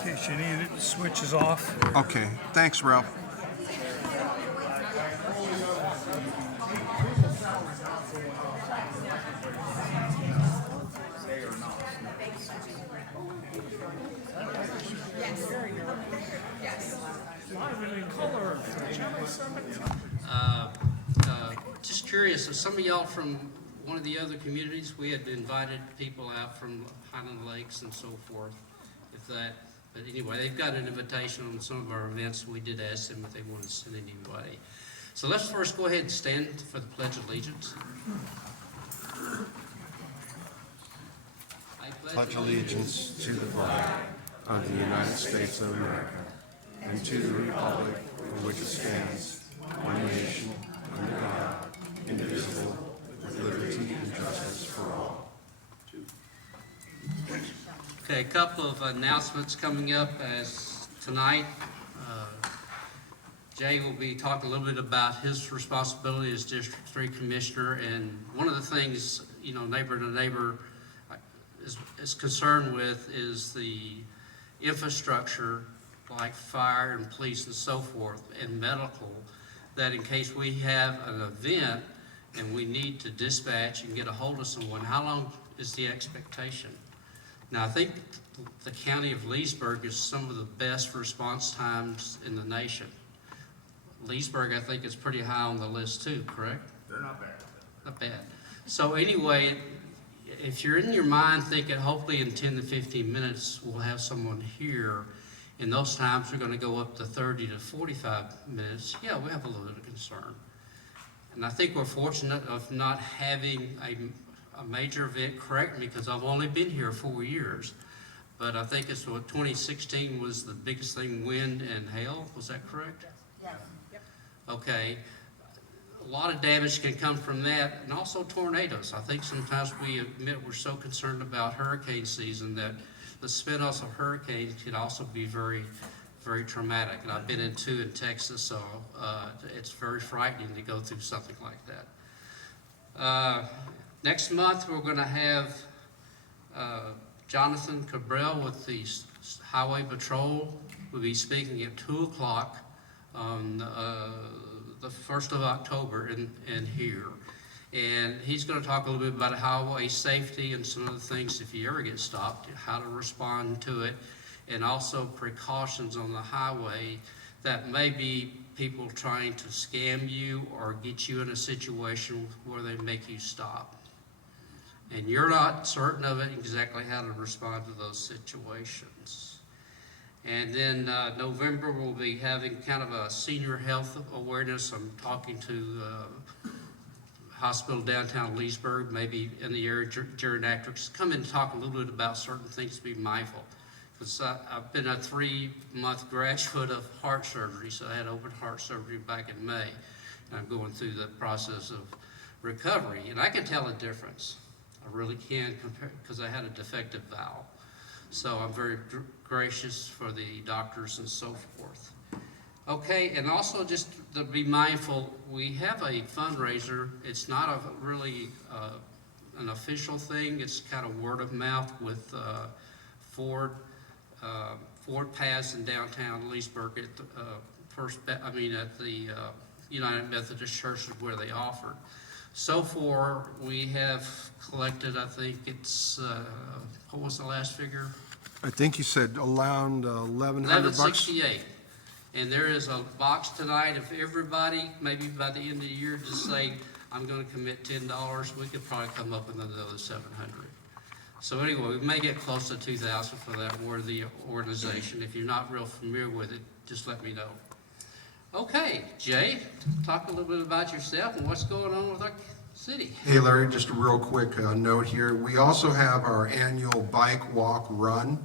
In case you need it, switch is off. Okay, thanks, Ralph. Just curious, if some of y'all from one of the other communities, we had invited people out from Highland Lakes and so forth, but anyway, they've got an invitation on some of our events. We did ask them if they wanted to send anybody. So let's first go ahead and stand for the Pledge of Allegiance. I Pledge allegiance to the flag of the United States of America and to the republic for which it stands, one nation, under God, indivisible, with liberty and justice for all. Okay, a couple of announcements coming up as tonight. Jay will be talking a little bit about his responsibility as District 3 Commissioner, and one of the things, you know, neighbor to neighbor is concerned with is the infrastructure like fire and police and so forth and medical, that in case we have an event and we need to dispatch and get a hold of someone, how long is the expectation? Now, I think the county of Leesburg is some of the best response times in the nation. Leesburg, I think, is pretty high on the list too, correct? They're not bad. Not bad. So anyway, if you're in your mind thinking hopefully in 10 to 15 minutes we'll have someone here, and those times are going to go up to 30 to 45 minutes, yeah, we have a little bit of concern. And I think we're fortunate of not having a major event, correct me, because I've only been here 4 years, but I think it's what 2016 was the biggest thing, wind and hail, was that correct? Yes. Yep. Okay. A lot of damage can come from that, and also tornadoes. I think sometimes we admit we're so concerned about hurricane season that the spin-offs of hurricanes can also be very, very traumatic. And I've been in 2 in Texas, so it's very frightening to go through something like that. Next month, we're going to have Jonathan Cabral with the Highway Patrol. Will be speaking at 2 o'clock on the 1st of October in here. And he's going to talk a little bit about highway safety and some of the things if you ever get stopped, how to respond to it, and also precautions on the highway that may be people trying to scam you or get you in a situation where they make you stop. And you're not certain of it exactly how to respond to those situations. And then November, we'll be having kind of a senior health awareness. I'm talking to hospital downtown Leesburg, maybe in the area, geriatrics, come in and talk a little bit about certain things to be mindful. Because I've been a 3-month graduate of heart surgery, so I had open heart surgery back in May. And I'm going through the process of recovery, and I can tell a difference. I really can, because I had a defective valve. So I'm very gracious for the doctors and so forth. Okay, and also just to be mindful, we have a fundraiser. It's not a really an official thing. It's kind of word of mouth with Ford Pass in downtown Leesburg at the at the United Methodist Church is where they offered. So far, we have collected, I think it's, what was the last figure? I think you said around 1,100 bucks. $11.68. And there is a box tonight. If everybody, maybe by the end of the year, just say, I'm going to commit $10, we could probably come up with another 700. So anyway, we may get close to 2,000 for that worthy organization. If you're not real familiar with it, just let me know. Okay, Jay, talk a little bit about yourself and what's going on with our city. Hey Larry, just a real quick note here. We also have our annual bike walk run.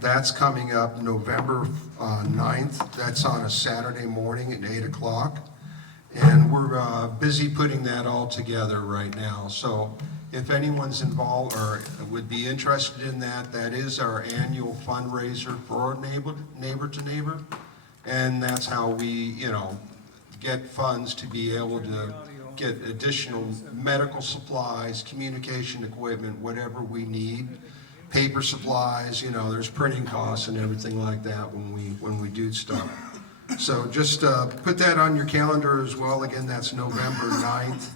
That's coming up November 9th. That's on a Saturday morning at 8 o'clock. And we're busy putting that all together right now. So if anyone's involved or would be interested in that, that is our annual fundraiser for neighbor to neighbor. And that's how we, get funds to be able to get additional medical supplies, communication equipment, whatever we need. paper supplies, you know, there's printing costs and everything like that when we do stuff. So just put that on your calendar as well. Again, that's November 9th,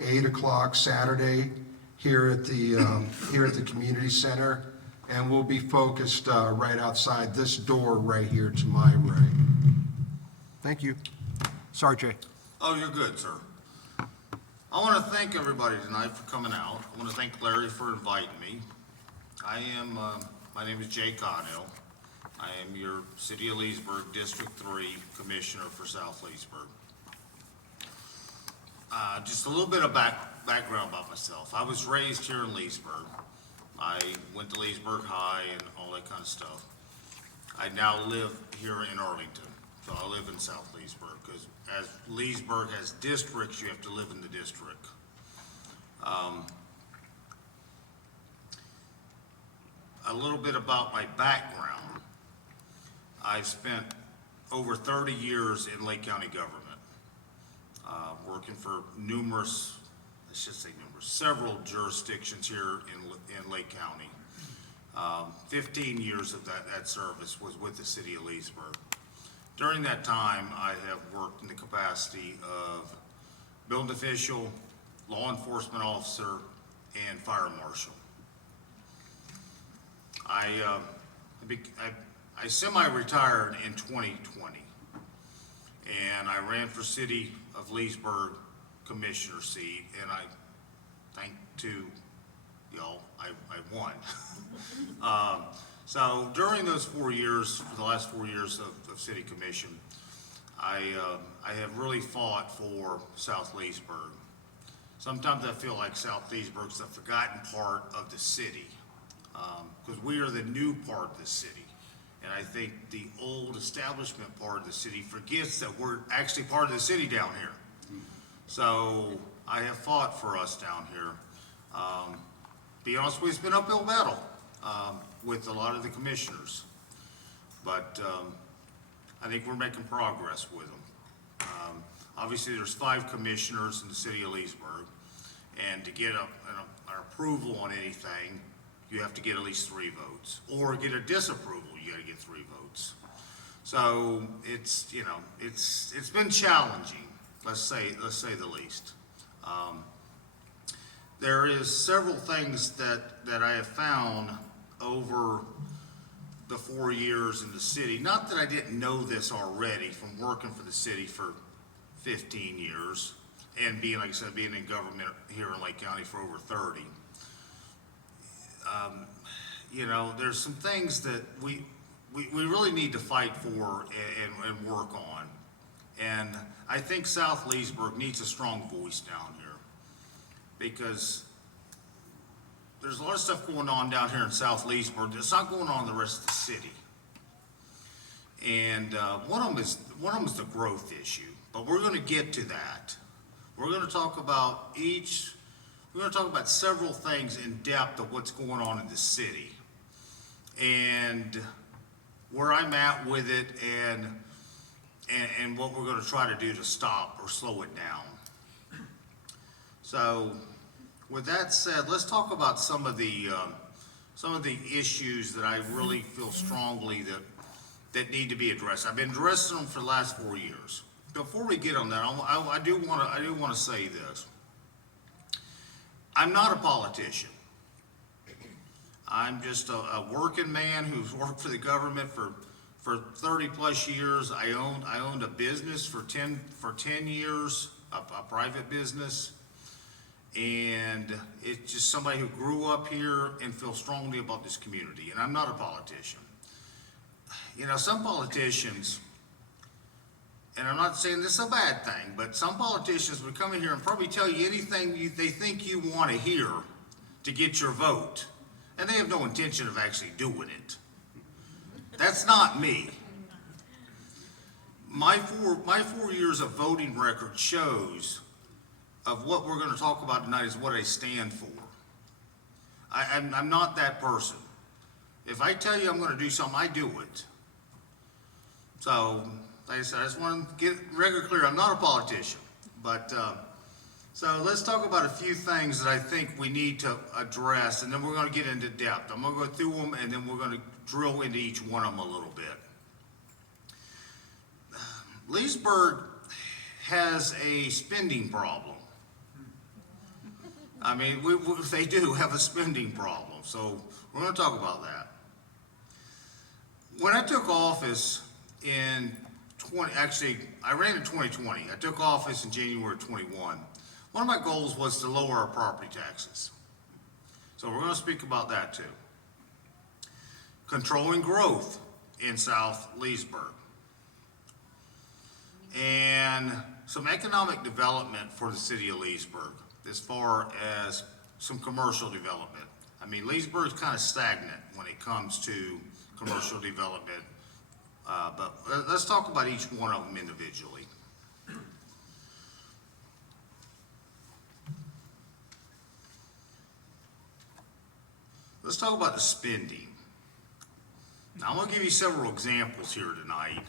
8 o'clock Saturday here at the community center. And we'll be focused right outside this door right here to my right. Thank you. Sorry, Jay. Oh, you're good, sir. I want to thank everybody tonight for coming out. I want to thank Larry for inviting me. My name is Jay Connell. I am your City of Leesburg District 3 Commissioner for South Leesburg. Just a little bit of background about myself. I was raised here in Leesburg. I went to Leesburg High and all that kind of stuff. I now live here in Arlington, so I live in South Leesburg, because as Leesburg has districts, you have to live in the district. A little bit about my background. I've spent over 30 years in Lake County government, working for several jurisdictions here in Lake County. 15 years of that service was with the City of Leesburg. During that time, I have worked in the capacity of building official, law enforcement officer, and fire marshal. I semi-retired in 2020, and I ran for City of Leesburg Commissioner seat, and I thank to y'all, I won. So during those 4 years, for the last 4 years of City Commission, I have really fought for South Leesburg. Sometimes I feel like South Leesburg's the forgotten part of the city, because we are the new part of the city. And I think the old establishment part of the city forgets that we're actually part of the city down here. So I have fought for us down here. Be honest with you, it's been an uphill battle with a lot of the commissioners. But I think we're making progress with them. Obviously, there's 5 commissioners in the City of Leesburg. And to get an approval on anything, you have to get at least 3 votes. Or get a disapproval, you gotta get 3 votes. So it's been challenging, let's say the least. There is several things that I have found over the 4 years in the city. Not that I didn't know this already from working for the city for 15 years and being, like I said, being in government here in Lake County for over 30. There's some things that we really need to fight for and work on. And I think South Leesburg needs a strong voice down here, because there's a lot of stuff going on down here in South Leesburg that's not going on in the rest of the city. And one of them is the growth issue, but we're going to get to that. We're going to talk about several things in depth of what's going on in the city and where I'm at with it, and what we're going to try to do to stop or slow it down. So with that said, let's talk about some of the issues that I really feel strongly that need to be addressed. I've been addressing them for the last 4 years. Before we get on that, I do want to say this. I'm not a politician. I'm just a working man who's worked for the government for 30 plus years. I owned a business for 10 years, a private business. And it's just somebody who grew up here and feels strongly about this community. And I'm not a politician. Some politicians, and I'm not saying this is a bad thing, but some politicians would come in here and probably tell you anything they think you want to hear to get your vote. And they have no intention of actually doing it. That's not me. My 4 years of voting record shows of what we're going to talk about tonight is what I stand for. I'm not that person. If I tell you I'm going to do something, I do it. So, like I said, I just want to get regular clear. I'm not a politician, but So let's talk about a few things that I think we need to address, and then we're gonna get into depth. I'm gonna go through them, and then we're gonna drill into each one of them a little bit. Leesburg has a spending problem. I mean, they do have a spending problem, so we're gonna talk about that. When I took office in I ran in 2020. I took office in January of 21. One of my goals was to lower our property taxes. So we're gonna speak about that too. Controlling growth in South Leesburg. And some economic development for the city of Leesburg as far as some commercial development. I mean, Leesburg's kind of stagnant when it comes to commercial development. But let's talk about each one of them individually. Let's talk about the spending. Now, I'm going to give you several examples here tonight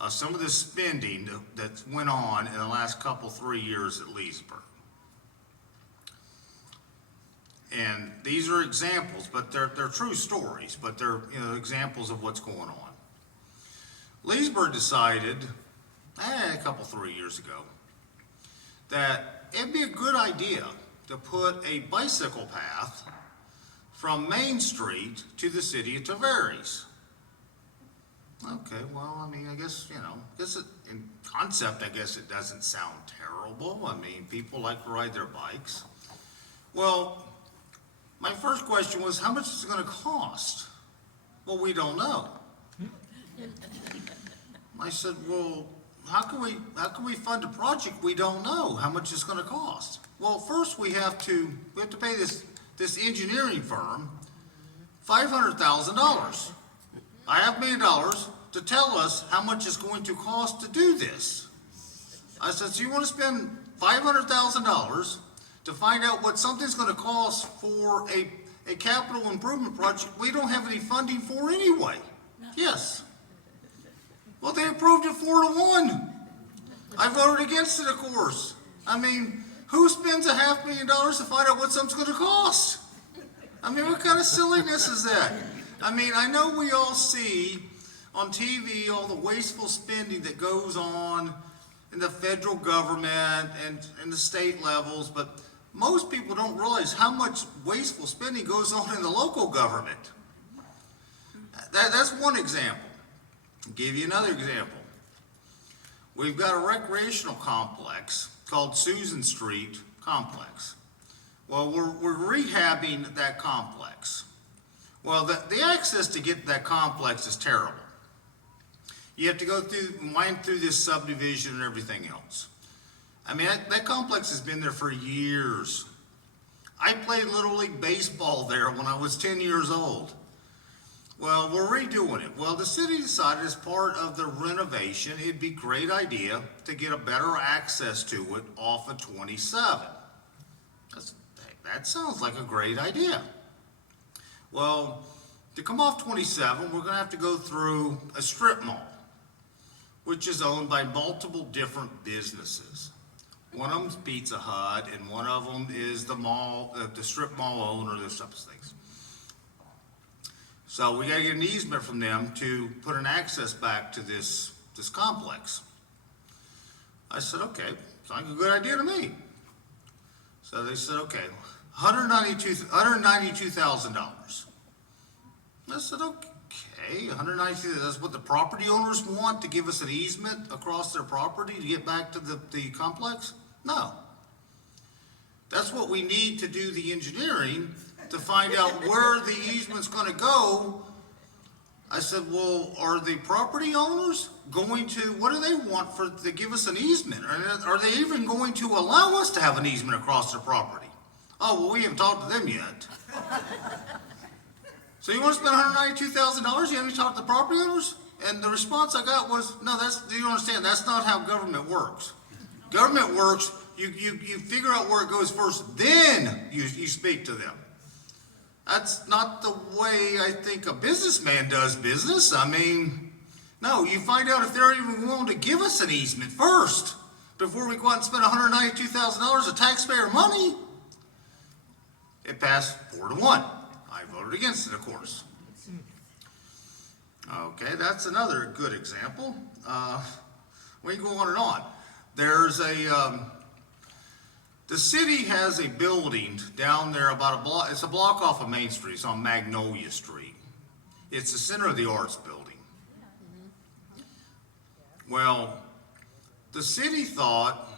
of some of the spending that went on in the last 3 years at Leesburg. And these are examples, but they're true stories, but they're examples of what's going on. Leesburg decided, 3 years ago, that it'd be a good idea to put a bicycle path from Main Street to the city of Tavares. Okay, well, I mean, I guess, in concept, I guess it doesn't sound terrible. I mean, people like to ride their bikes. Well, my first question was, how much is it gonna cost? Well, we don't know. I said, well, how can we fund a project we don't know how much it's gonna cost? Well, first we have to pay this engineering firm $500,000, $500,000 to tell us how much it's going to cost to do this. I said, so you wanna spend $500,000 to find out what something's gonna cost for a capital improvement project we don't have any funding for anyway? Yes. Well, they approved it 4-1. I voted against it, of course. I mean, who spends $500,000 to find out what something's gonna cost? I mean, what kind of silliness is that? I mean, I know we all see on TV all the wasteful spending that goes on in the federal government and the state levels, but most people don't realize how much wasteful spending goes on in the local government. That's one example. I'll give you another example. We've got a recreational complex called Susan Street Complex. Well, we're rehabbing that complex. Well, the access to get to that complex is terrible. You have to go wind through this subdivision and everything else. I mean, that complex has been there for years. I played Little League Baseball there when I was 10 years old. Well, we're redoing it. Well, the city decided as part of the renovation, it'd be a great idea to get a better access to it off of 27. That sounds like a great idea. Well, to come off 27, we're gonna have to go through a strip mall, which is owned by multiple different businesses. One of them's Pizza Hut, and one of them is the strip mall owner, those types of things. So we gotta get an easement from them to put an access back to this complex. I said, okay, sounds like a good idea to me. So they said, okay, $192,000. I said, okay, $192,000, that's what the property owners want, to give us an easement across their property to get back to the complex? No. That's what we need to do the engineering to find out where the easement's gonna go. I said, well, are the property owners going to, what do they want to give us an easement? Are they even going to allow us to have an easement across their property? Oh, well, we haven't talked to them yet. So you want to spend $192,000? You haven't talked to the property owners? And the response I got was, no, do you understand? That's not how government works. Government works, you figure out where it goes first, then you speak to them. That's not the way I think a businessman does business. I mean, no, you find out if they're even willing to give us an easement first. before we go out and spend $192,000 of taxpayer money. It passed 4-1. I voted against it, of course. Okay, that's another good example. We can go on and on. There's the city has a building down there about a block, it's a block off of Main Street, it's on Magnolia Street. It's the Center of the Arts building. Well, the city thought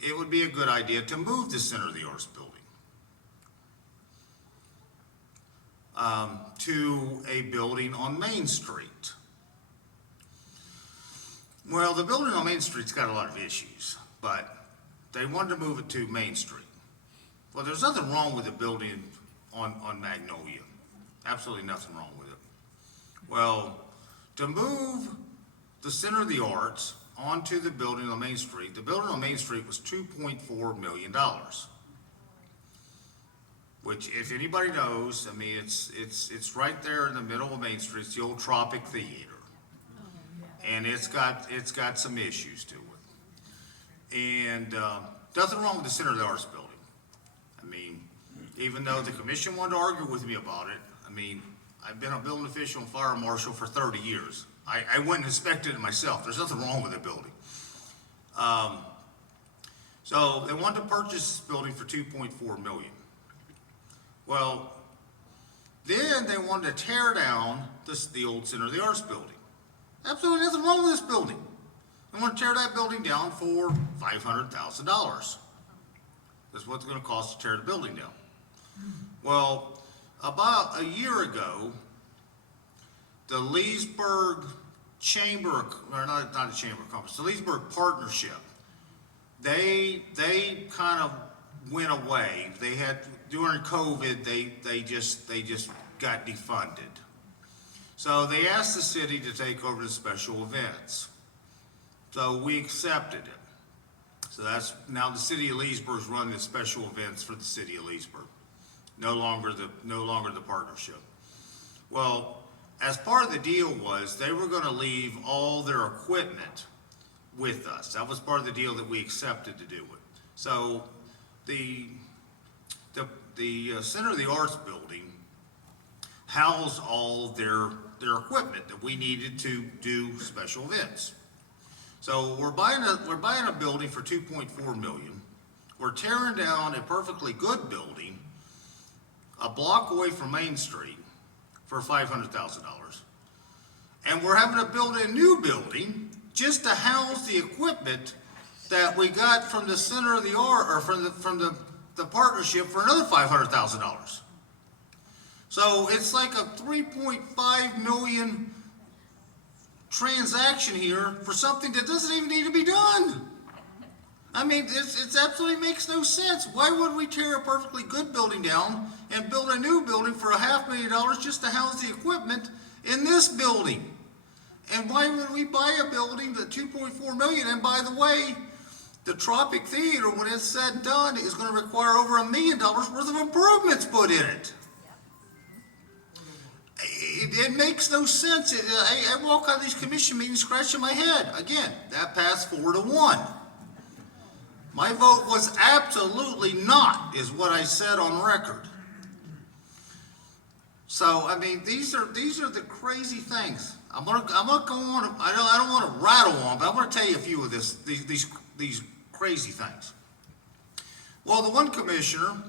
it would be a good idea to move the Center of the Arts building to a building on Main Street. Well, the building on Main Street's got a lot of issues, but they wanted to move it to Main Street. Well, there's nothing wrong with the building on Magnolia. Absolutely nothing wrong with it. Well, to move the Center of the Arts onto the building on Main Street, the building on Main Street was $2.4 million. Which, if anybody knows, I mean, it's right there in the middle of Main Street. It's the old Tropic Theater. And it's got some issues to it. And nothing wrong with the Center of the Arts building. I mean, even though the commission wanted to argue with me about it, I mean, I've been a building official and fire marshal for 30 years. I went and inspected it myself. There's nothing wrong with the building. So they wanted to purchase this building for $2.4 million. Well, then they wanted to tear down the old Center of the Arts building. Absolutely nothing wrong with this building. They want to tear that building down for $500,000. That's what it's going to cost to tear the building down. Well, about a year ago, the Leesburg Chamber, or not a Chamber of Commerce, the Leesburg Partnership, they kind of went away. They had, during COVID, they just got defunded. So they asked the city to take over the special events. So we accepted it. So that's, now the city of Leesburg is running the special events for the city of Leesburg. No longer the partnership. Well, as part of the deal was they were going to leave all their equipment with us. That was part of the deal that we accepted to do it. So the Center of the Arts building housed all their equipment that we needed to do special events. So we're buying a building for $2.4 million. We're tearing down a perfectly good building a block away from Main Street for $500,000. And we're having to build a new building just to house the equipment that we got from the Center of the Art, or from the partnership, for another $500,000. So it's like a $3.5 million transaction here for something that doesn't even need to be done. I mean, it absolutely makes no sense. Why would we tear a perfectly good building down and build a new building for $500,000 just to house the equipment in this building? And why would we buy a building that $2.4 million? And by the way, the Tropic Theater, when it's said and done, is going to require over $1 million worth of improvements put in it. It makes no sense. I walk out of these commission meetings scratching my head. Again, that passed 4-1. My vote was absolutely not, is what I said on record. So, I mean, these are the crazy things. I'm gonna go on. I don't want to rattle on, but I'm gonna tell you a few of these crazy things. Well, the one commissioner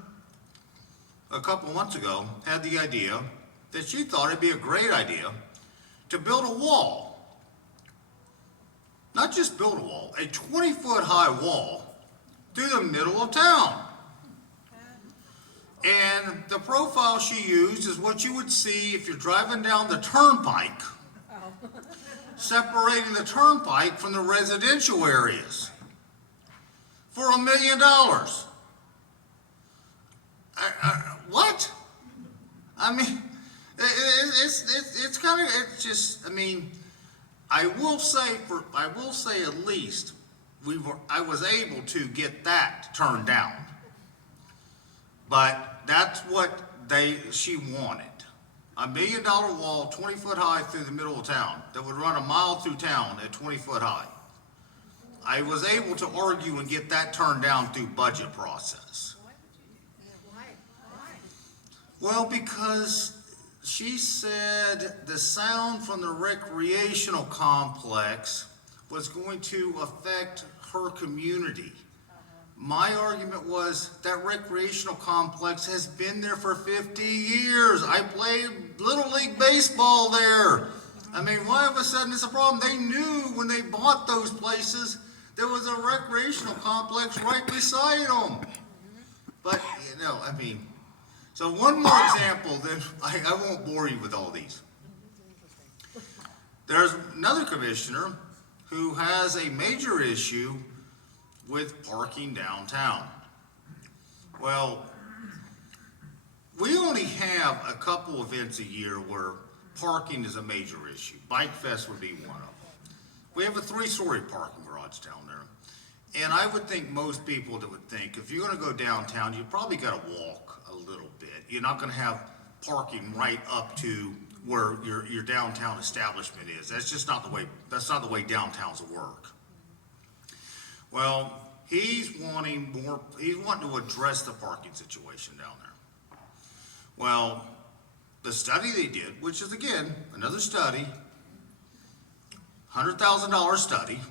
a couple of months ago had the idea that she thought it'd be a great idea to build a wall. Not just build a wall, a 20-foot high wall through the middle of town. And the profile she used is what you would see if you're driving down the turnpike, separating the turnpike from the residential areas, for $1 million. What? I mean, it's kind of, it's just, I mean, I will say at least I was able to get that turned down. But that's what she wanted. $1 million wall, 20 foot high through the middle of town, that would run a mile through town at 20 foot high. I was able to argue and get that turned down through budget process. Why? Well, because she said the sound from the recreational complex was going to affect her community. My argument was that recreational complex has been there for 50 years. I played Little League Baseball there. I mean, why all of a sudden it's a problem? They knew when they bought those places, there was a recreational complex right beside them. But, you know, I mean, so one more example, then I won't bore you with all these. There's another commissioner who has a major issue with parking downtown. Well, we only have a couple events a year where parking is a major issue. Bike Fest would be one of them. We have a 3-story parking garage down there. And I would think most people that would think, if you're gonna go downtown, you probably gotta walk a little bit. You're not gonna have parking right up to where your downtown establishment is. That's just not the way downtowns work. Well, he's wanting to address the parking situation down there. Well, the study they did, which is again, another study, $100,000 study,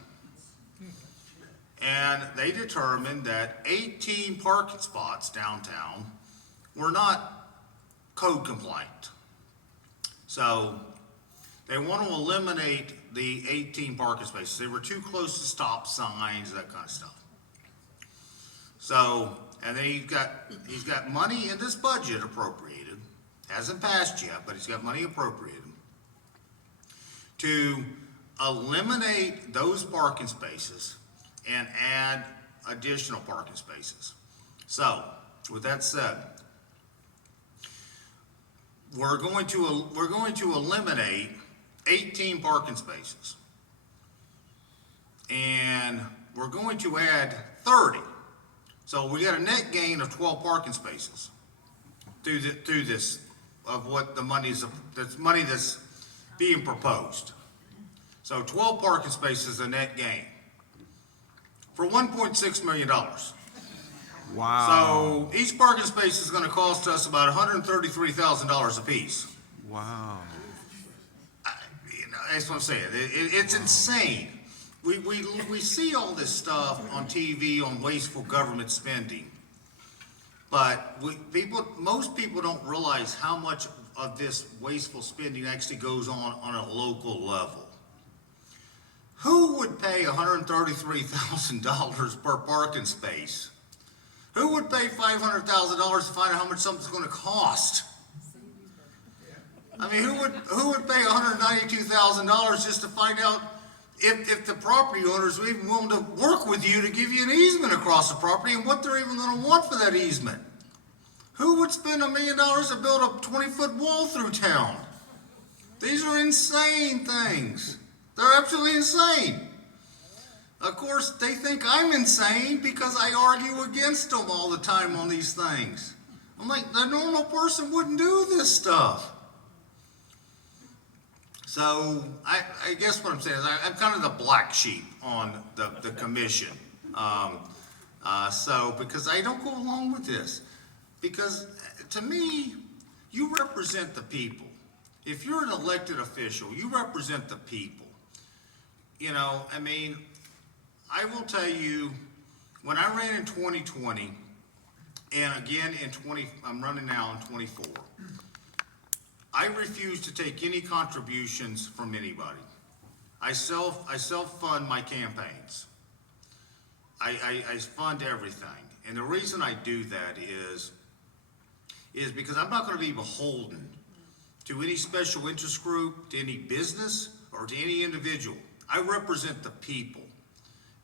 and they determined that 18 parking spots downtown were not code compliant. So they want to eliminate the 18 parking spaces. They were too close to stop signs, that kind of stuff. So, and then he's got money in this budget appropriated, hasn't passed yet, but he's got money appropriated to eliminate those parking spaces and add additional parking spaces. So, with that said, we're going to eliminate 18 parking spaces, and we're going to add 30. So we got a net gain of 12 parking spaces through this of what the money that's being proposed. So 12 parking spaces a net gain for $1.6 million. Wow. So each parking space is going to cost us about $133,000 a piece. Wow. You know, that's what I'm saying. It's insane. We see all this stuff on TV on wasteful government spending, but most people don't realize how much of this wasteful spending actually goes on a local level. Who would pay $133,000 per parking space? Who would pay $500,000 to find out how much something's going to cost? I mean, who would pay $192,000 just to find out if the property owners are even willing to work with you to give you an easement across the property and what they're even going to want for that easement? Who would spend $1 million to build a 20-foot wall through town? These are insane things. They're absolutely insane. Of course, they think I'm insane because I argue against them all the time on these things. I'm like, the normal person wouldn't do this stuff. So I guess what I'm saying is I'm kind of the black sheep on the commission. So because I don't go along with this. Because to me, you represent the people. If you're an elected official, you represent the people. You know, I mean, I will tell you, when I ran in 2020, and again I'm running now in 24, I refuse to take any contributions from anybody. I self-fund my campaigns. I fund everything. And the reason I do that is because I'm not going to be beholden to any special interest group, to any business, or to any individual. I represent the people.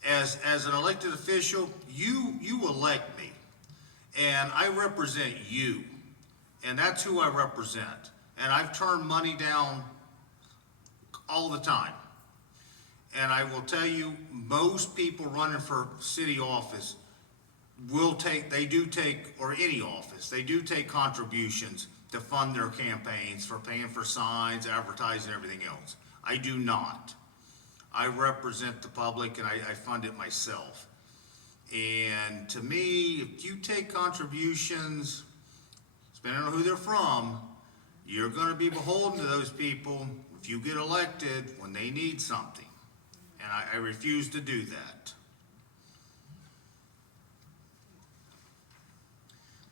As an elected official, you elect me, and I represent you, and that's who I represent. And I've turned money down all the time. And I will tell you, most people running for city office or any office, they do take contributions to fund their campaigns for paying for signs, advertising, everything else. I do not. I represent the public and I fund it myself. And to me, if you take contributions, depending on who they're from, you're gonna be beholden to those people if you get elected when they need something. And I refuse to do that.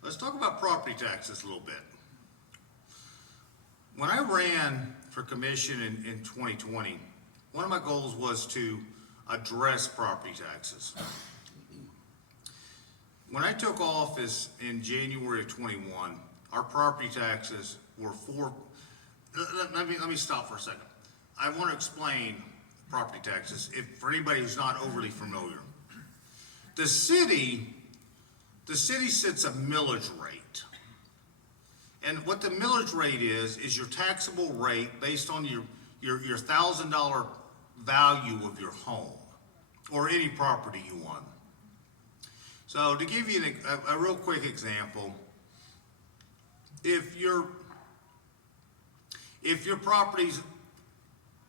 Let's talk about property taxes a little bit. When I ran for commission in 2020, one of my goals was to address property taxes. When I took office in January of 21, our property taxes were let me stop for a second. I want to explain property taxes for anybody who's not overly familiar. The city sets a millage rate. And what the millage rate is your taxable rate based on your $1,000 value of your home or any property you own. So to give you a real quick example, if your property's,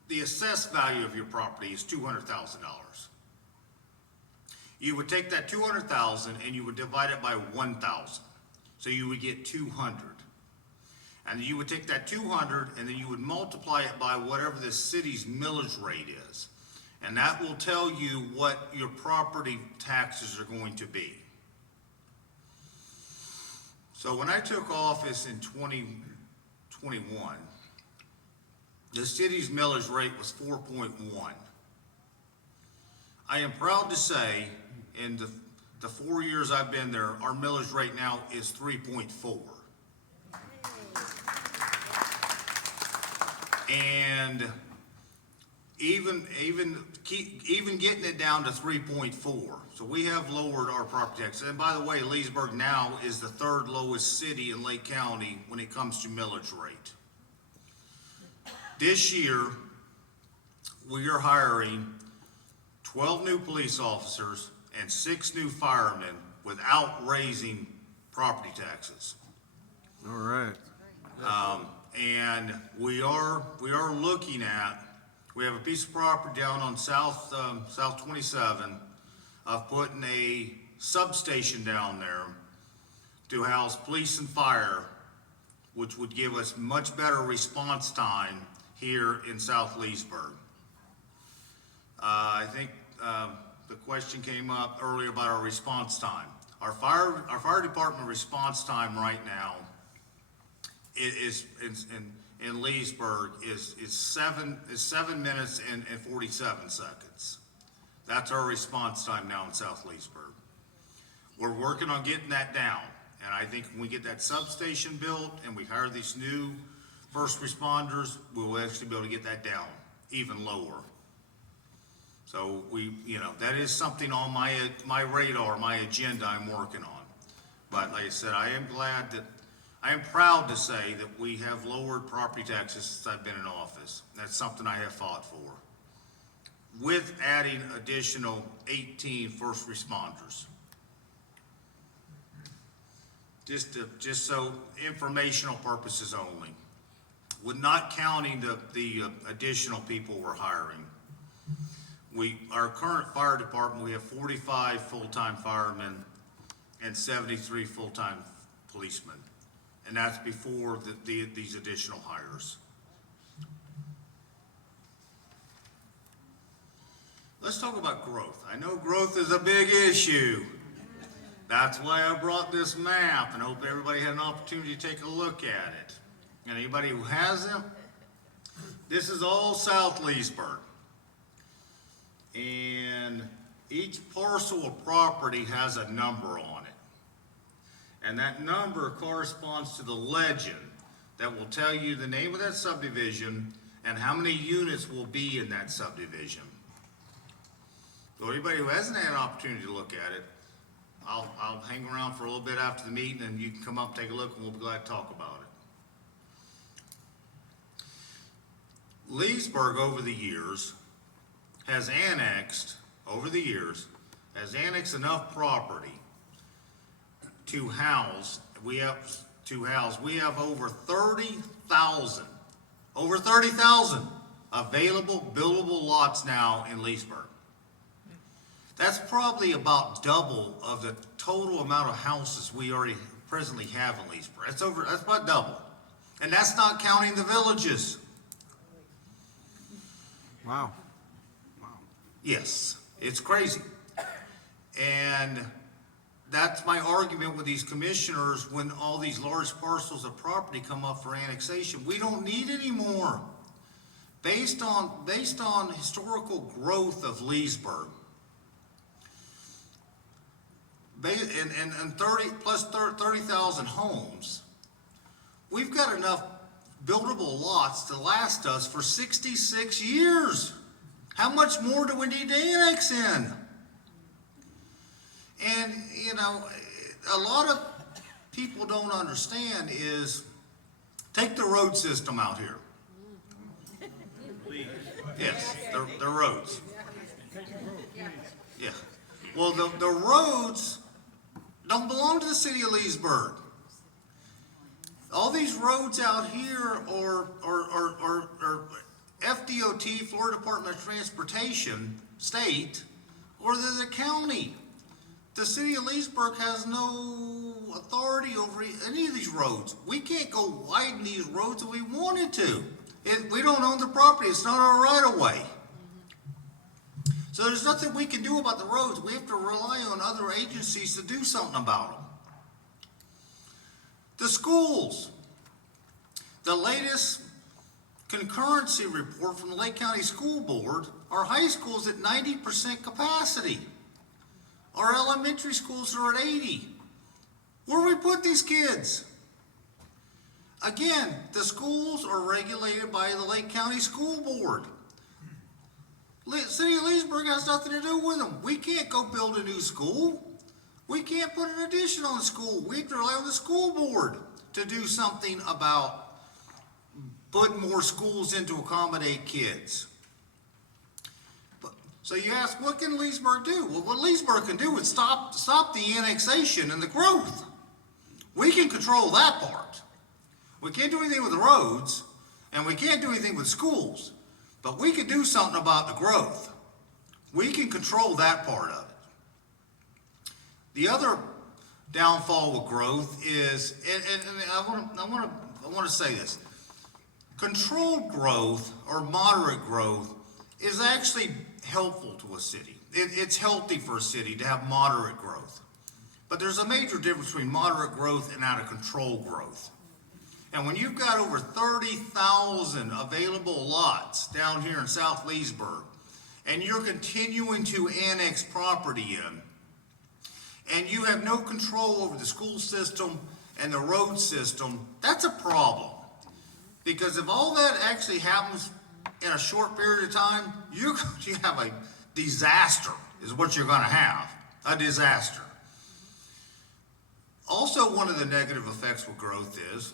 the assessed value of your property is $200,000, you would take that 200,000 and you would divide it by 1,000. So you would get 200. And you would take that 200 and then you would multiply it by whatever the city's millage rate is. And that will tell you what your property taxes are going to be. So when I took office in 2021, the city's millage rate was 4.1. I am proud to say, in the 4 years I've been there, our millage rate now is 3.4. And even getting it down to 3.4, so we have lowered our property taxes. And by the way, Leesburg now is the third lowest city in Lake County when it comes to millage rate. This year, we are hiring 12 new police officers and 6 new firemen without raising property taxes. All right. And we are looking at, we have a piece of property down on South 27 of putting a substation down there to house police and fire, which would give us much better response time here in South Leesburg. I think the question came up earlier about our response time. Our fire department response time right now is in Leesburg is 7 minutes and 47 seconds. That's our response time now in South Leesburg. We're working on getting that down, and I think when we get that substation built and we hire these new first responders, we'll actually be able to get that down even lower. So that is something on my radar, my agenda I'm working on. But like I said, I am proud to say that we have lowered property taxes since I've been in office. That's something I have fought for, with adding additional 18 first responders. Just so informational purposes only, with not counting the additional people we're hiring. Our current fire department, we have 45 full-time firemen and 73 full-time policemen. And that's before these additional hires. Let's talk about growth. I know growth is a big issue. That's why I brought this map and hope everybody had an opportunity to take a look at it. And anybody who hasn't, this is all South Leesburg. And each parcel of property has a number on it. And that number corresponds to the legend that will tell you the name of that subdivision and how many units will be in that subdivision. So anybody who hasn't had an opportunity to look at it, I'll hang around for a little bit after the meeting and you can come up, take a look, and we'll be glad to talk about it. Leesburg over the years has annexed enough property to house, we have over 30,000 available buildable lots now in Leesburg. That's probably about double of the total amount of houses we already presently have in Leesburg. That's about double. And that's not counting the villages. Wow. Yes, it's crazy. And that's my argument with these commissioners when all these large parcels of property come up for annexation. We don't need any more. Based on historical growth of Leesburg, and 30,000 homes, we've got enough buildable lots to last us for 66 years. How much more do we need to annex in? And, you know, a lot of people don't understand is, take the road system out here. Yes, the roads. Yeah. Well, the roads don't belong to the city of Leesburg. All these roads out here are FDOT, Florida Department of Transportation, state, or the county. The city of Leesburg has no authority over any of these roads. We can't go widen these roads if we wanted to. We don't own the property. It's not our right of way. So there's nothing we can do about the roads. We have to rely on other agencies to do something about them. The schools. The latest concurrency report from the Lake County School Board, our high schools at 90% capacity. Our elementary schools are at 80. Where do we put these kids? Again, the schools are regulated by the Lake County School Board. City of Leesburg has nothing to do with them. We can't go build a new school. We can't put an addition on the school. We have to rely on the school board to do something about putting more schools in to accommodate kids. So you ask, what can Leesburg do? Well, what Leesburg can do is stop the annexation and the growth. We can control that part. We can't do anything with the roads, and we can't do anything with schools, but we can do something about the growth. We can control that part of it. The other downfall with growth is, and I want to say this, controlled growth or moderate growth is actually helpful to a city. It's healthy for a city to have moderate growth. But there's a major difference between moderate growth and out of control growth. And when you've got over 30,000 available lots down here in South Leesburg, and you're continuing to annex property in, and you have no control over the school system and the road system, that's a problem. Because if all that actually happens in a short period of time, you have a disaster, is what you're gonna have, a disaster. Also, one of the negative effects with growth is,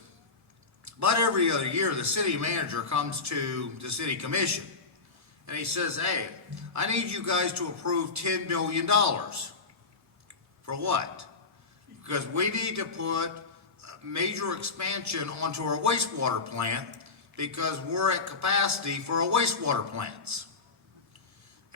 about every other year, the city manager comes to the city commission and he says, hey, I need you guys to approve $10 million. For what? Because we need to put a major expansion onto our wastewater plant because we're at capacity for our wastewater plants.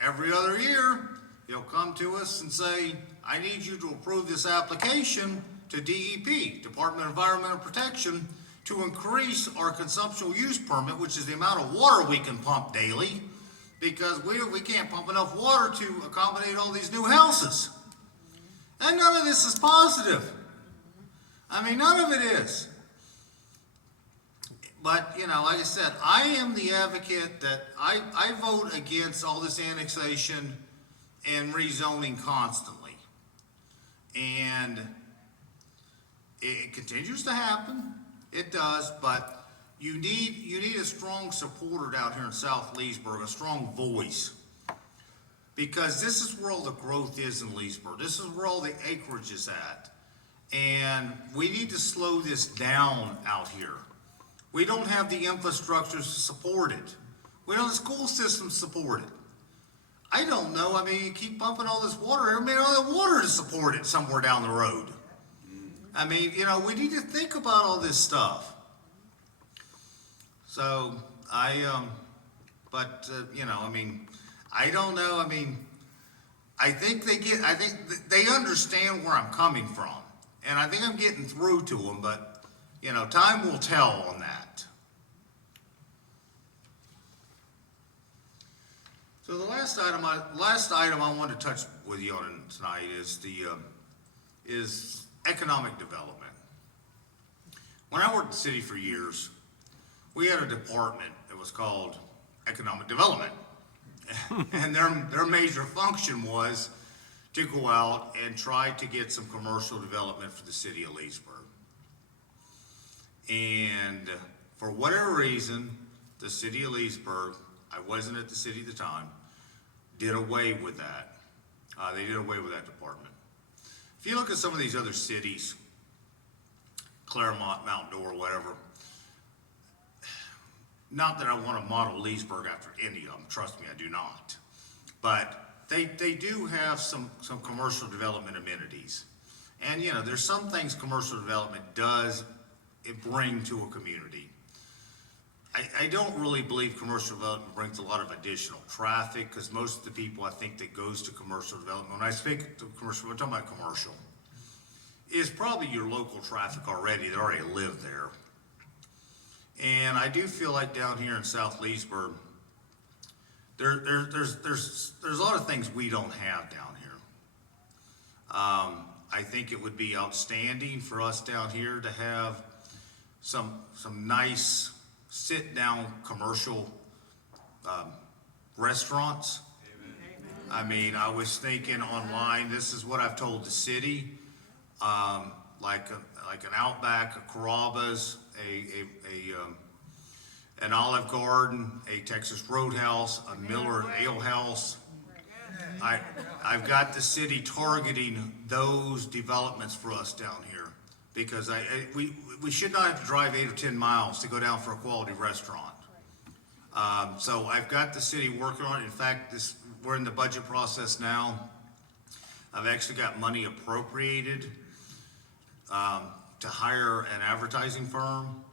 Every other year, he'll come to us and say, I need you to approve this application to DEP, Department of Environmental Protection, to increase our consumptional use permit, which is the amount of water we can pump daily, because we can't pump enough water to accommodate all these new houses. And none of this is positive. I mean, none of it is. But, you know, like I said, I am the advocate that I vote against all this annexation and rezoning constantly. And it continues to happen. It does, but you need a strong supporter down here in South Leesburg, a strong voice. Because this is where all the growth is in Leesburg. This is where all the acreage is at. And we need to slow this down out here. We don't have the infrastructure to support it. We don't have the school system to support it. I don't know, I mean, you keep pumping all this water, everybody don't have the water to support it somewhere down the road. I mean, you know, we need to think about all this stuff. So, but, you know, I mean, I don't know, I mean, I think they understand where I'm coming from, and I think I'm getting through to them, but, you know, time will tell on that. So the last item I want to touch with you on tonight is is economic development. When I worked in the city for years, we had a department that was called economic development. And their major function was to go out and try to get some commercial development for the city of Leesburg. And for whatever reason, the city of Leesburg, I wasn't at the city at the time, did away with that. They did away with that department. If you look at some of these other cities, Claremont, Mount Dora, whatever, not that I want to model Leesburg after any of them, trust me, I do not. But they do have some commercial development amenities. And, you know, there's some things commercial development does bring to a community. I don't really believe commercial development brings a lot of additional traffic, because most of the people I think that goes to commercial development, when I speak to commercial, we're talking about commercial, is probably your local traffic already, they already live there. And I do feel like down here in South Leesburg, there's a lot of things we don't have down here. I think it would be outstanding for us down here to have some nice sit-down commercial restaurants. Amen. I mean, I was thinking online, this is what I've told the city, like an Outback, a Carrabba's, an Olive Garden, a Texas Roadhouse, a Miller Ale House. I've got the city targeting those developments for us down here, because we should not have to drive 8 or 10 miles to go down for a quality restaurant. So I've got the city working on it. In fact, we're in the budget process now. I've actually got money appropriated to hire an advertising firm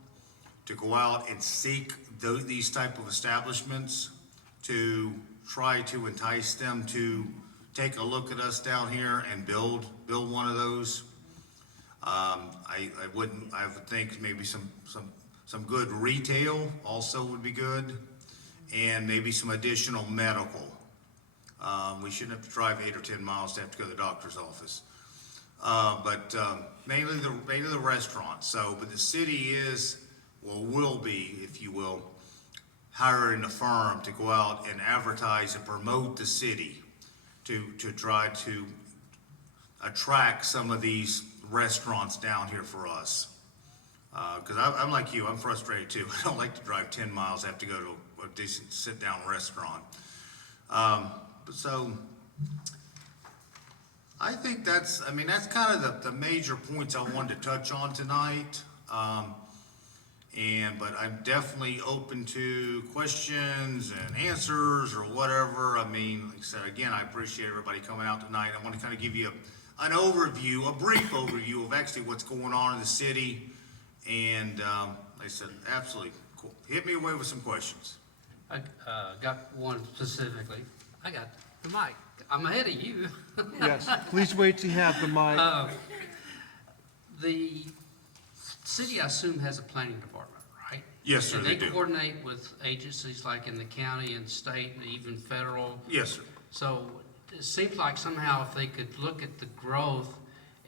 to go out and seek these type of establishments to try to entice them to take a look at us down here and build one of those. I would think maybe some good retail also would be good, and maybe some additional medical. We shouldn't have to drive 8 or 10 miles to have to go to the doctor's office. But mainly the restaurants. So, but the city will be, if you will, hiring a firm to go out and advertise and promote the city to try to attract some of these restaurants down here for us. Because I'm like you, I'm frustrated too. I don't like to drive 10 miles. I have to go to a decent sit-down restaurant. So I think that's kind of the major points I wanted to touch on tonight. But I'm definitely open to questions and answers or whatever. I mean, like I said, again, I appreciate everybody coming out tonight. I want to kind of give you a brief overview of actually what's going on in the city. And like I said, absolutely cool. Hit me away with some questions. I got one specifically. I got the mic. I'm ahead of you. Yes, please wait till you have the mic. The city, I assume, has a planning department, right? Yes, sir, And they they do. coordinate with agencies like in the county and state and even federal. Yes, sir. So it seems like somehow if they could look at the growth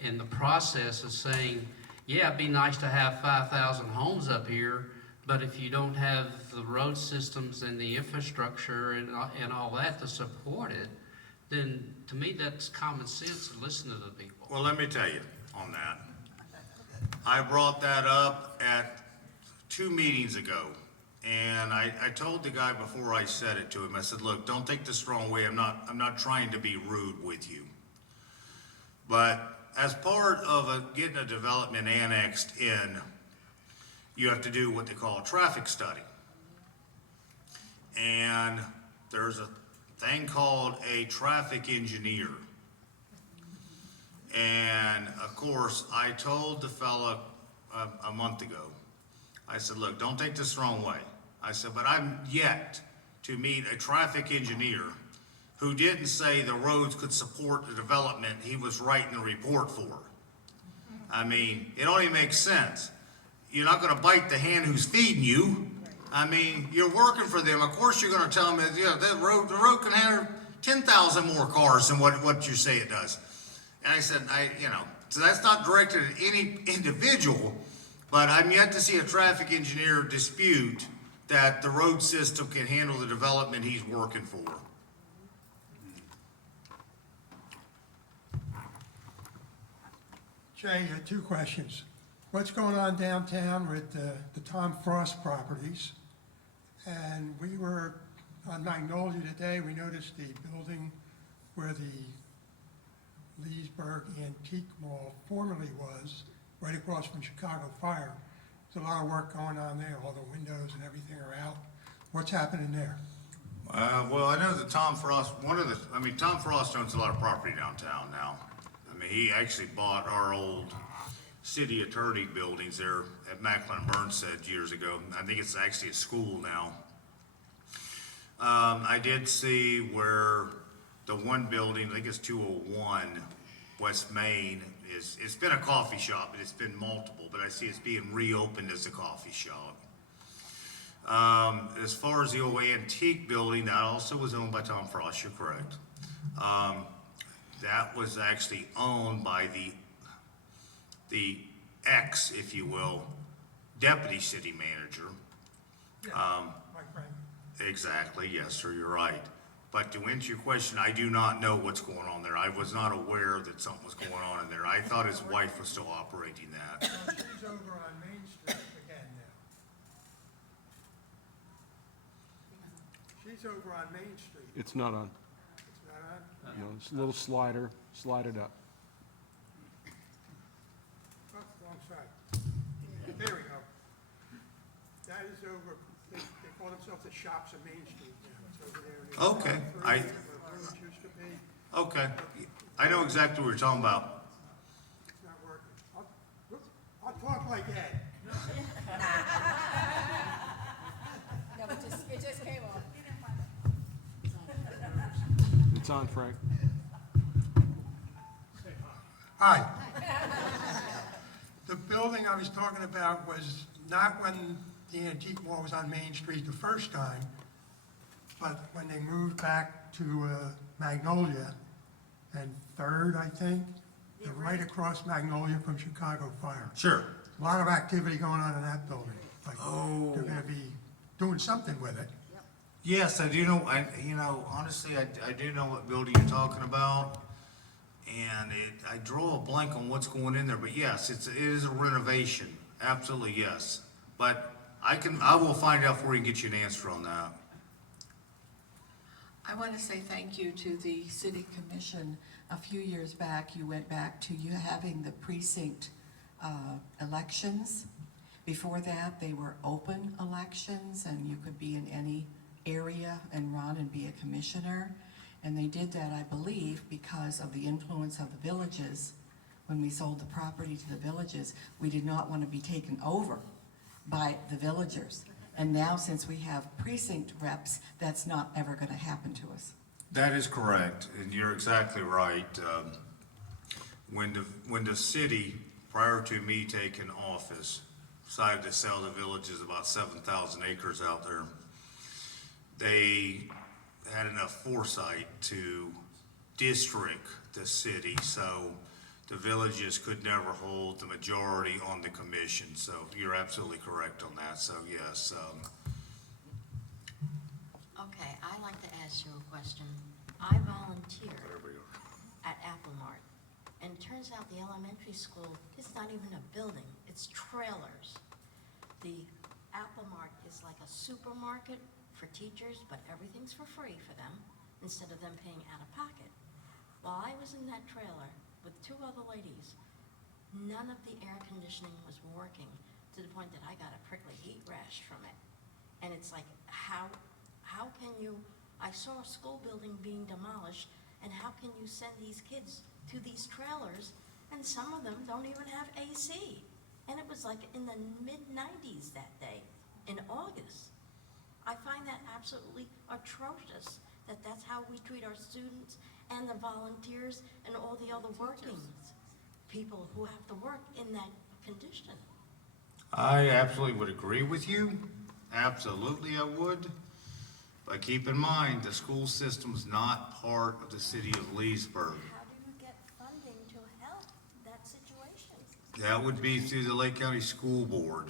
and the process of saying, yeah, it'd be nice to have 5,000 homes up here, but if you don't have the road systems and the infrastructure and all that to support it, then to me that's common sense to listen to the people. Well, let me tell you on that. I brought that up at 2 meetings ago, and I told the guy before I said it to him, I said, look, don't take this the wrong way. I'm not trying to be rude with you. But as part of getting a development annexed in, you have to do what they call a traffic study. And there's a thing called a traffic engineer. And of course, I told the fella a month ago, I said, look, don't take this the wrong way. I said, but I'm yet to meet a traffic engineer who didn't say the roads could support the development he was writing the report for. I mean, it only makes sense. You're not gonna bite the hand who's feeding you. I mean, you're working for them. Of course you're gonna tell them that, you know, the road can handle 10,000 more cars than what you say it does. And I said, so that's not directed at any individual, but I'm yet to see a traffic engineer dispute that the road system can handle the development he's working for. Jay, two questions. What's going on downtown with the Tom Frost properties? And we were on Magnolia today, we noticed the building where the LEESBURG Antique Mall formerly was, right across from Chicago Fire. There's a lot of work going on there, all the windows and everything are out. What's happening there? Well, I know that Tom Frost, Tom Frost owns a lot of property downtown now. I mean, he actually bought our old city attorney buildings there at Macklin and Burnside years ago. I think it's actually a school now. I did see where the one building, I think it's 201 West Main, it's been a coffee shop, but it's been multiple, but I see it's being reopened as a coffee shop. As far as the old antique building, that also was owned by Tom Frost, you're correct. That was actually owned by the ex, if you will, deputy city manager. Mike Frank. Exactly, yes, sir, you're right. But to answer your question, I do not know what's going on there. I was not aware that something was going on in there. I thought his wife was still operating that. Well, she's over on Main Street again now. She's over on Main Street. It's not on. It's not on? No, it's a little slider, slide it up. Oh, wrong side. There we go. That is over, they call themselves the Shops of Main Street now. It's over there. Okay, Where Bruce used to be. Okay, I know exactly what you're talking about. It's not working. I'll talk like Ed. No, it just came off. It's on, Frank. Hi. The building I was talking about was not when the antique mall was on Main Street the first time, but when they moved back to Magnolia and Third, I think. They're right across Magnolia from Chicago Fire. Sure. A lot of activity going on in that building. Like, they're gonna be doing something with it. Yes, I do know, honestly, I do know what building you're talking about. And I draw a blank on what's going in there, but yes, it is a renovation, absolutely, yes. But I will find out for you and get you an answer on that. I want to say thank you to the city commission. A few years back, you went back to you having the precinct elections. Before that, they were open elections, and you could be in any area and run and be a commissioner. And they did that, I believe, because of the influence of the villages. When we sold the property to the villages, we did not want to be taken over by the villagers. And now, since we have precinct reps, that's not ever going to happen to us. That is correct, and you're exactly right. When the city, prior to me taking office, decided to sell the villages about 7,000 acres out there, they had enough foresight to district the city, so the villages could never hold the majority on the commission. So you're absolutely correct on that, so yes. Okay, I'd like to ask you a question. I volunteer at Apple Mart, and it turns out the elementary school is not even a building, it's trailers. The Apple Mart is like a supermarket for teachers, but everything's for free for them, instead of them paying out of pocket. While I was in that trailer with two other ladies, none of the air conditioning was working, to the point that I got a prickly heat rash from it. And it's like, how can you, I saw a school building being demolished, and how can you send these kids to these trailers, and some of them don't even have AC? And it was like in the mid-90s that day, in August. I find that absolutely atrocious, that that's how we treat our students and the volunteers and all the other working people who have to work in that condition. I absolutely would agree with you. Absolutely, I would. But keep in mind, the school system's not part of the city of Leesburg. How do you get funding to help that situation? That would be through the Lake County School Board.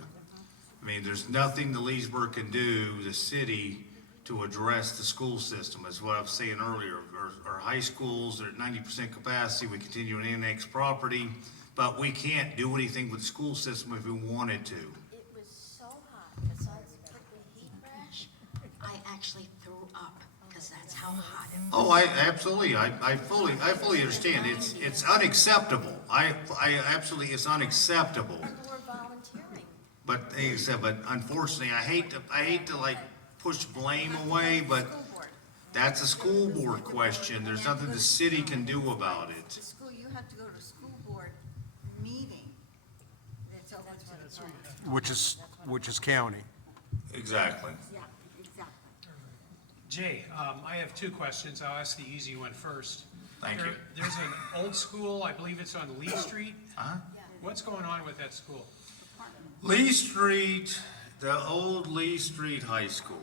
I mean, there's nothing the Leesburg can do, the city, to address the school system. As what I was saying earlier, our high schools are at 90% capacity, we continue to annex property, but we can't do anything with the school system if we wanted to. It was so hot, besides the prickly heat rash, I actually threw up, because that's how hot it was. Oh, absolutely, I fully understand, it's unacceptable, I absolutely, it's unacceptable. People were volunteering. But, like I said, but unfortunately, I hate to like push blame away, but School board. that's a school board question, there's nothing the city can do about it. The school, you have to go to a school board meeting. That's what it's called. Which is county. Exactly. Yeah, exactly. Jay, I have two questions. I'll ask the easy one first. Thank you. There's an old school, I believe it's on Lee Street. Huh? What's going on with that school? Lee Street, the old Lee Street High School,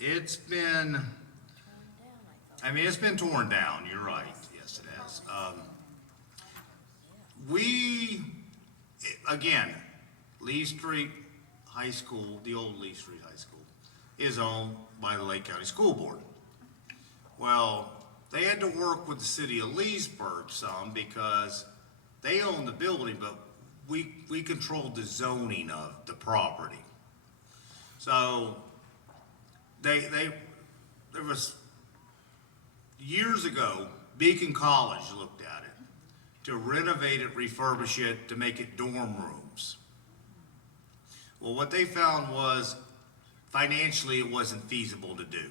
it's been, I mean, it's been torn down, you're right, yes it has. Again, Lee Street High School, the old Lee Street High School, is owned by the Lake County School Board. Well, they had to work with the city of Leesburg some because they own the building, but we controlled the zoning of the property. So, there was, years ago, Beacon College looked at it to renovate it, refurbish it, to make it dorm rooms. Well, what they found was financially it wasn't feasible to do.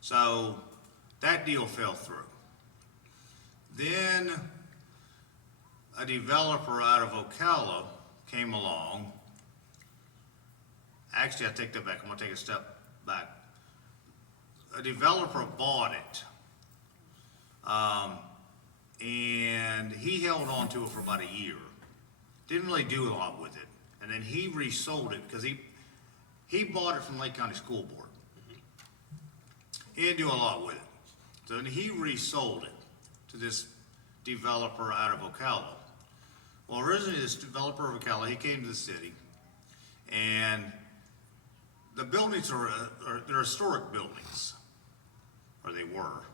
So, that deal fell through. Then, a developer out of Ocala came along. Actually, I take that back. I'm gonna take a step back. A developer bought it. And he held on to it for about a year. Didn't really do a lot with it. And then he resold it because he bought it from Lake County School Board. He didn't do a lot with it. So then he resold it to this developer out of Ocala. Well, originally this developer of Ocala, he came to the city, and the buildings they're historic buildings, or they were.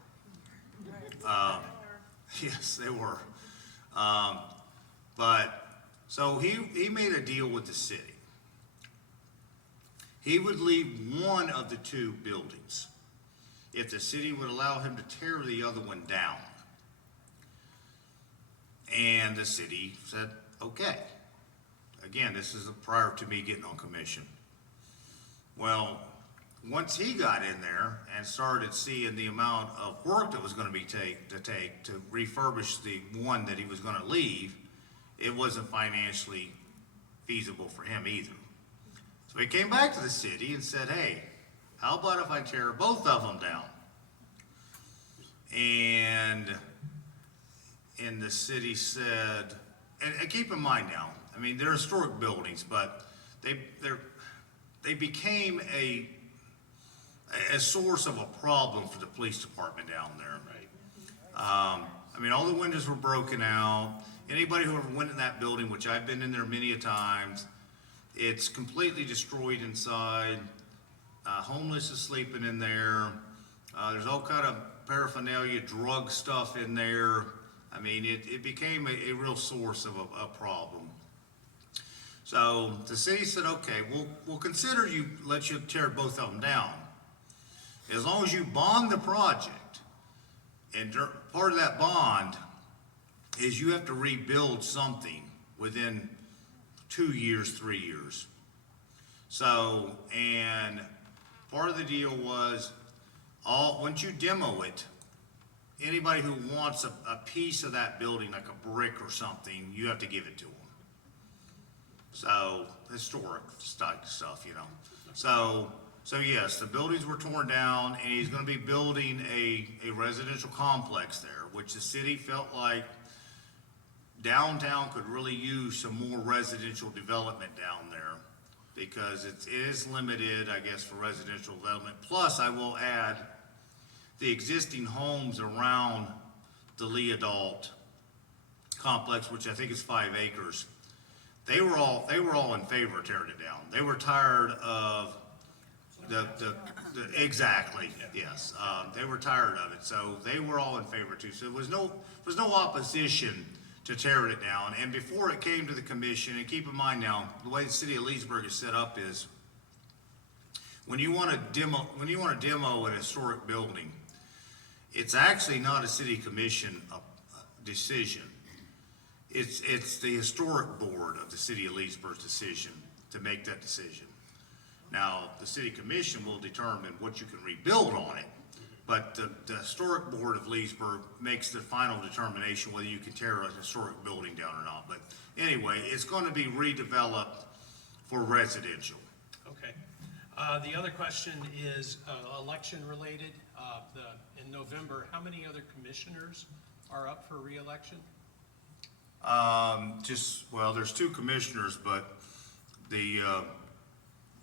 Yes, they were. So he made a deal with the city. He would leave one of the two buildings if the city would allow him to tear the other one down. And the city said, okay. Again, this is prior to me getting on commission. Well, once he got in there and started seeing the amount of work that was gonna be to refurbish the one that he was gonna leave, it wasn't financially feasible for him either. So he came back to the city and said, hey, how about if I tear both of them down? And the city said, and keep in mind now, I mean, they're historic buildings, but they became a source of a problem for the police department down there. Right. I mean, all the windows were broken out. Anybody who ever went in that building, which I've been in there many a times, it's completely destroyed inside. Homeless is sleeping in there. There's all kind of paraphernalia, drug stuff in there. I mean, it became a real source of a problem. So the city said, okay, we'll consider let you tear both of them down. As long as you bond the project, and part of that bond is you have to rebuild something within 2 years, 3 years. So, and part of the deal was, once you demo it, anybody who wants a piece of that building, like a brick or something, you have to give it to them. So, historic stuff, you know. So, So yes, the buildings were torn down, and he's gonna be building a residential complex there, which the city felt like downtown could really use some more residential development down there, because it is limited, I guess, for residential development. Plus, I will add, the existing homes around the Lee Adult complex, which I think is 5 acres, they were all in favor of tearing it down. They were tired of exactly, yes. They were tired of it, so they were all in favor too. So there was no opposition to tearing it down. And before it came to the commission, and keep in mind now, the way the city of Leesburg is set up is, when you want to demo an historic building, it's actually not a city commission decision. It's the historic board of the city of Leesburg's decision to make that decision. Now, the city commission will determine what you can rebuild on it, but the historic board of Leesburg makes the final determination whether you can tear a historic building down or not. But anyway, it's going to be redeveloped for residential. Okay. The other question is election related. In November, how many other commissioners are up for reelection? There's 2 commissioners, but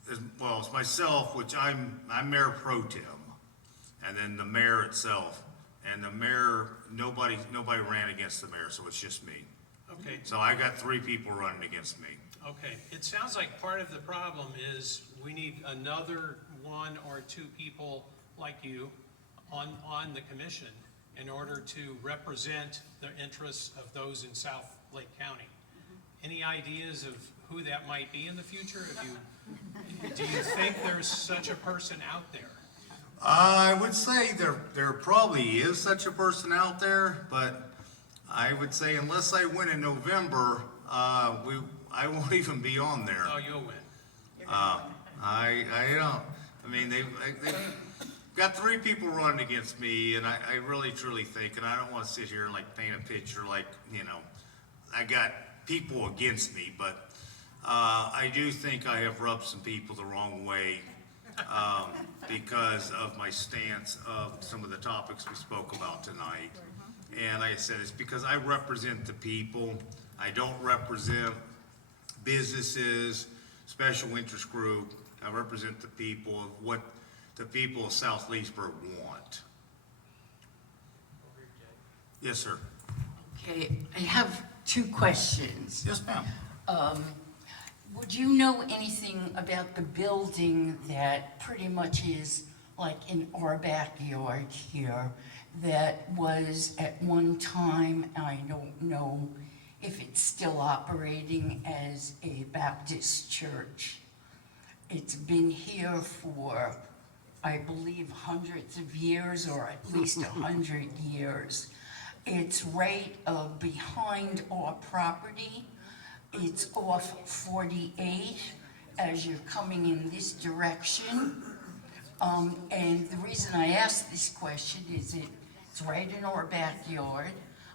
it's myself, which I'm mayor pro tem, and then the mayor itself, and the mayor, nobody ran against the mayor, so it's just me. Okay. So I got 3 people running against me. Okay, it sounds like part of the problem is we need another 1 or 2 people like you on the commission in order to represent the interests of those in South Lake County. Any ideas of who that might be in the future? Do you think there's such a person out there? I would say there probably is such a person out there, but I would say unless I win in November, I won't even be on there. Oh, you'll win. I don't. I mean, they've got 3 people running against me, and I really truly think, and I don't want to sit here and like paint a picture like, I got people against me, but I do think I have rubbed some people the wrong way because of my stance of some of the topics we spoke about tonight. And like I said, it's because I represent the people. I don't represent businesses, special interest group. I represent the people of what the people of South Leesburg want. Yes, sir. Okay, I have 2 questions. Yes, ma'am. Would you know anything about the building that pretty much is like in our backyard here that was at one time, I don't know if it's still operating as a Baptist church? It's been here for, I believe, hundreds of years, or at least 100 years. It's right behind our property. It's off 48 as you're coming in this direction. And the reason I ask this question is it's right in our backyard.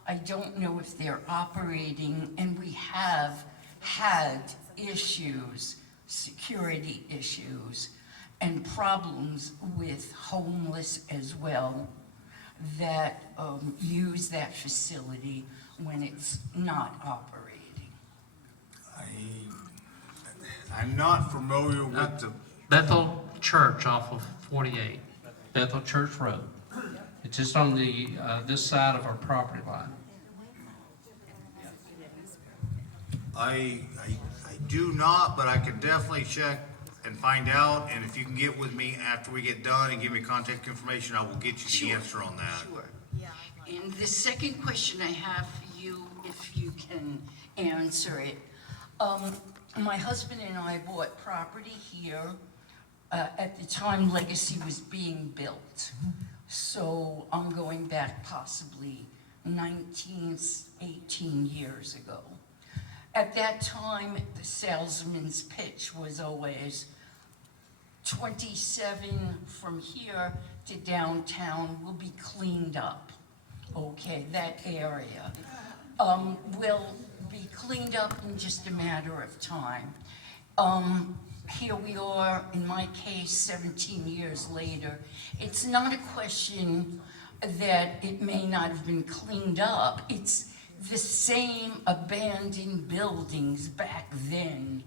I don't know if they're operating, and we have had issues, security issues, and problems with homeless as well that use that facility when it's not operating. I'm not familiar with the, Bethel Church off of 48, Bethel Church Road. It's just on the, this side of our property line. I do not, but I can definitely check and find out, and if you can get with me after we get done and give me contact information, I will get you the Sure, answer on that. Sure. And the second question I have for you, if you can answer it. My husband and I bought property here at the time Legacy was being built. So I'm going back possibly 19, 18 years ago. At that time, the salesman's pitch was always 27 from here to downtown will be cleaned up. Okay, that area will be cleaned up in just a matter of time. here we are, in my case, 17 years later. It's not a question that it may not have been cleaned up. It's the same abandoned buildings back then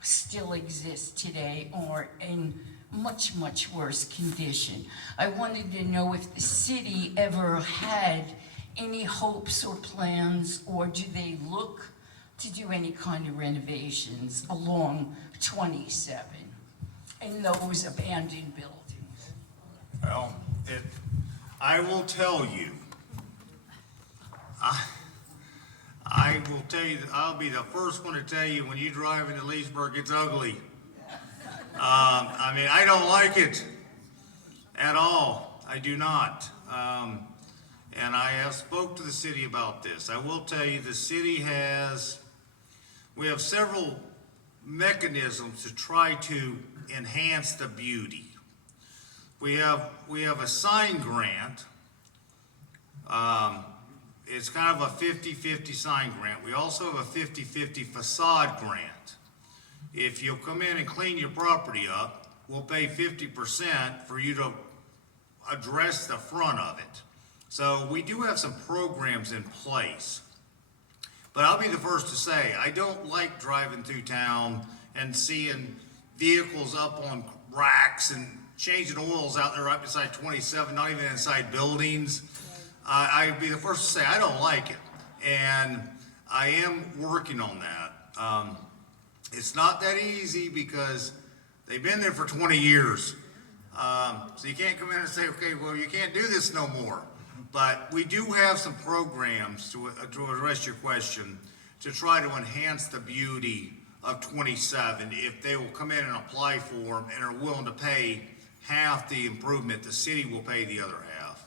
still exist today, or in much, much worse condition. I wanted to know if the city ever had any hopes or plans, or do they look to do any kind of renovations along 27 in those abandoned buildings? Well, I will tell you, I will tell you, I'll be the first one to tell you, when you drive into Leesburg, it's ugly. I mean, I don't like it at all. I do not. And I have spoke to the city about this. I will tell you, the city we have several mechanisms to try to enhance the beauty. We have a sign grant. It's kind of a 50-50 sign grant. We also have a 50-50 facade grant. If you'll come in and clean your property up, we'll pay 50% for you to address the front of it. So we do have some programs in place. But I'll be the first to say, I don't like driving through town and seeing vehicles up on racks and changing oils out there right beside 27, not even inside buildings. I'd be the first to say, I don't like it. And I am working on that. It's not that easy because they've been there for 20 years. So you can't come in and say, okay, well, you can't do this no more. But we do have some programs to address your question, to try to enhance the beauty of 27. If they will come in and apply for them and are willing to pay half the improvement, the city will pay the other half.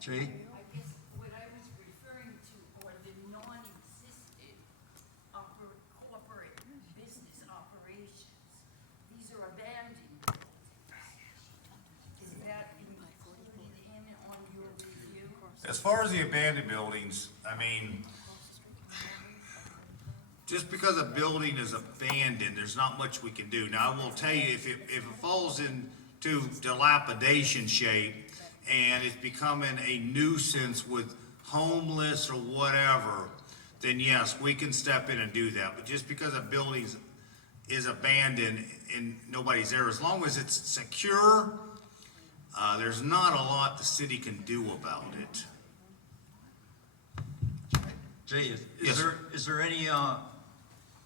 G? I guess what I was referring to are the non-existent corporate business operations. These are abandoned buildings. Is that included in on your review? As far as the abandoned buildings, I mean, just because a building is abandoned, there's not much we can do. Now, I will tell you, if it falls into dilapidation shape and it's becoming a nuisance with homeless or whatever, then yes, we can step in and do that. But just because a building is abandoned and nobody's there, as long as it's secure, there's not a lot the city can do about it. Jay, Yes. is there any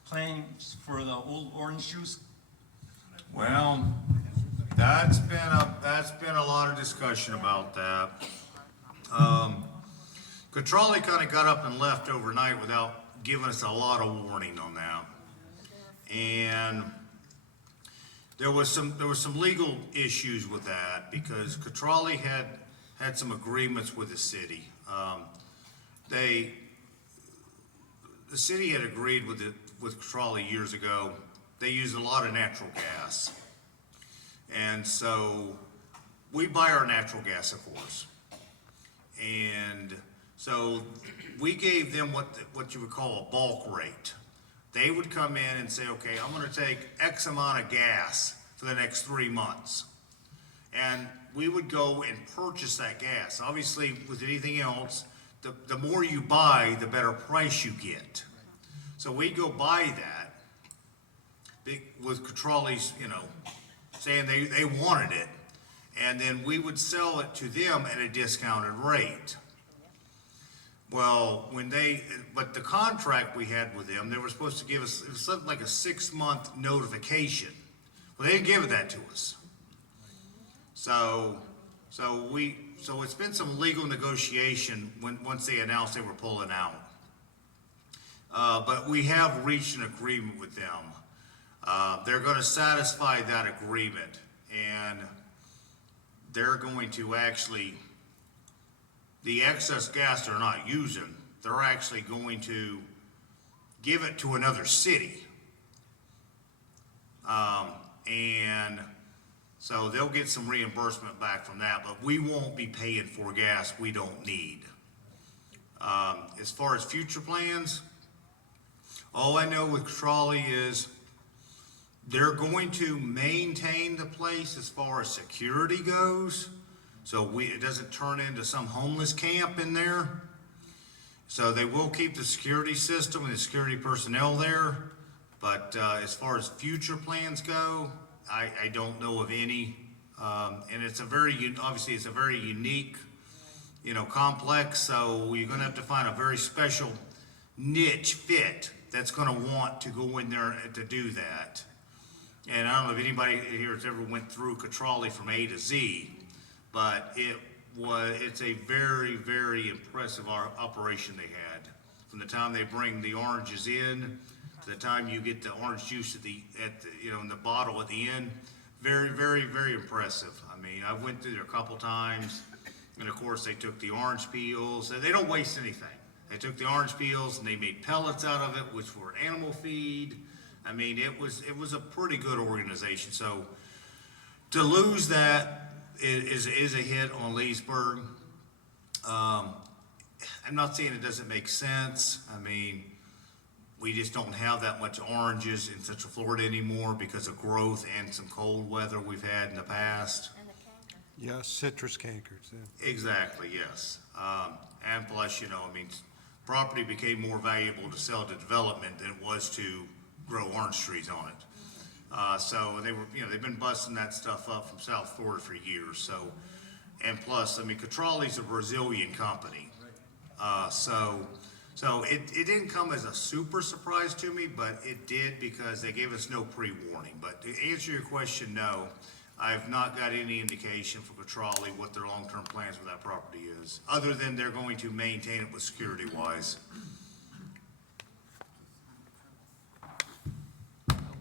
plans for the old orange juice? Well, that's been a lot of discussion about that. Catrali kind of got up and left overnight without giving us a lot of warning on that. And there was some legal issues with that because Catrali had some agreements with the city. The city had agreed with Catrali years ago. They used a lot of natural gas. And so we buy our natural gas, of course. And so we gave them what you would call a bulk rate. They would come in and say, okay, I'm gonna take X amount of gas for the next 3 months. And we would go and purchase that gas. Obviously, with anything else, the more you buy, the better price you get. So we'd go buy that with Catrali's, saying they wanted it. And then we would sell it to them at a discounted rate. Well, but the contract we had with them, they were supposed to give us, it was something like a 6-month notification. Well, they didn't give that to us. So it's been some legal negotiation once they announced they were pulling out. But we have reached an agreement with them. They're gonna satisfy that agreement, and they're going to actually, the excess gas they're not using, they're actually going to give it to another city. And so they'll get some reimbursement back from that, but we won't be paying for gas we don't need. As far as future plans, All I know with Trolley is they're going to maintain the place as far as security goes. So it doesn't turn into some homeless camp in there. So they will keep the security system and the security personnel there. But as far as future plans go, I don't know of any. And it's obviously it's a very unique, complex. So you're gonna have to find a very special niche fit that's gonna want to go in there to do that. And I don't know if anybody here has ever went through Trolley from A to Z, but it's a very, very impressive operation they had. From the time they bring the oranges in, to the time you get the orange juice in the bottle at the end, very, very, very impressive. I mean, I went through there a couple times, and of course, they took the orange peels, and they don't waste anything. They took the orange peels and they made pellets out of it, which were animal feed. I mean, it was a pretty good organization. So to lose that is a hit on Leesburg. I'm not saying it doesn't make sense. I mean, we just don't have that much oranges in Central Florida anymore because of growth and some cold weather we've had in the past. And the canker. Yes, citrus cankers, yeah. Exactly, yes. And plus, property became more valuable to sell to development than it was to grow orange trees on it. So they've been busting that stuff up from South Florida for years, so. And plus, Catrali's a Brazilian company. So it didn't come as a super surprise to me, but it did because they gave us no pre-warning. But to answer your question, no, I've not got any indication from Catrali what their long-term plans with that property is, other than they're going to maintain it with security-wise.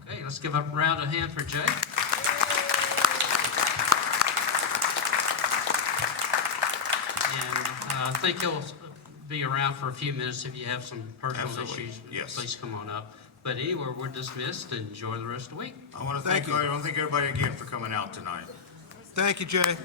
Okay, let's give up a round of hand for Jay. And I think he'll be around for a few minutes if you have some personal Absolutely, issues. yes. Please come on up. But anyway, we're dismissed. Enjoy the rest of the week. I want to thank everybody again for coming out tonight. Thank you, Jay.